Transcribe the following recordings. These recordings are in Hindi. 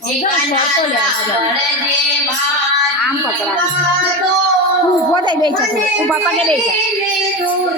आम पकड़ा वो बेचा तू पापा के बेचा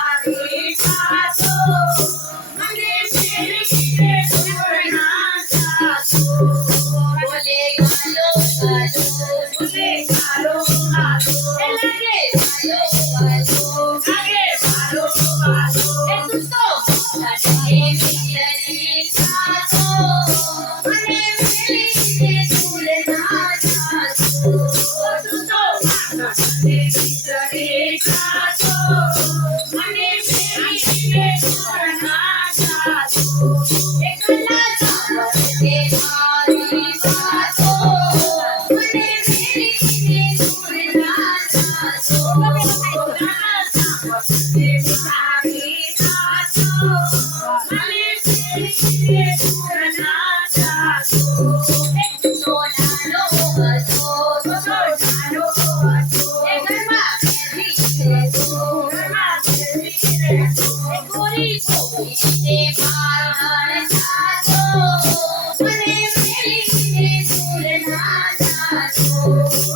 thank you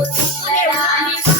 I'm Let's go.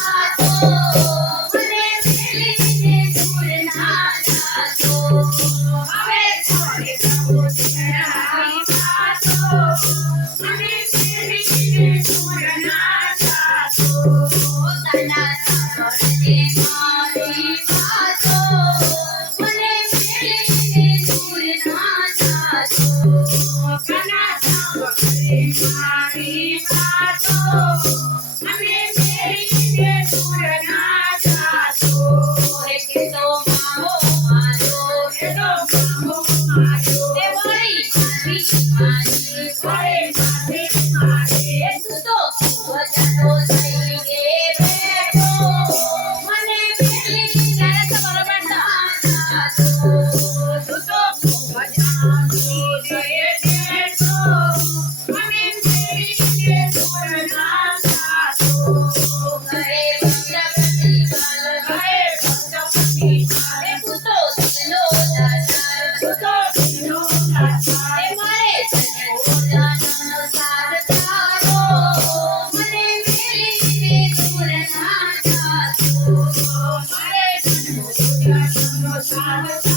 much. Yeah.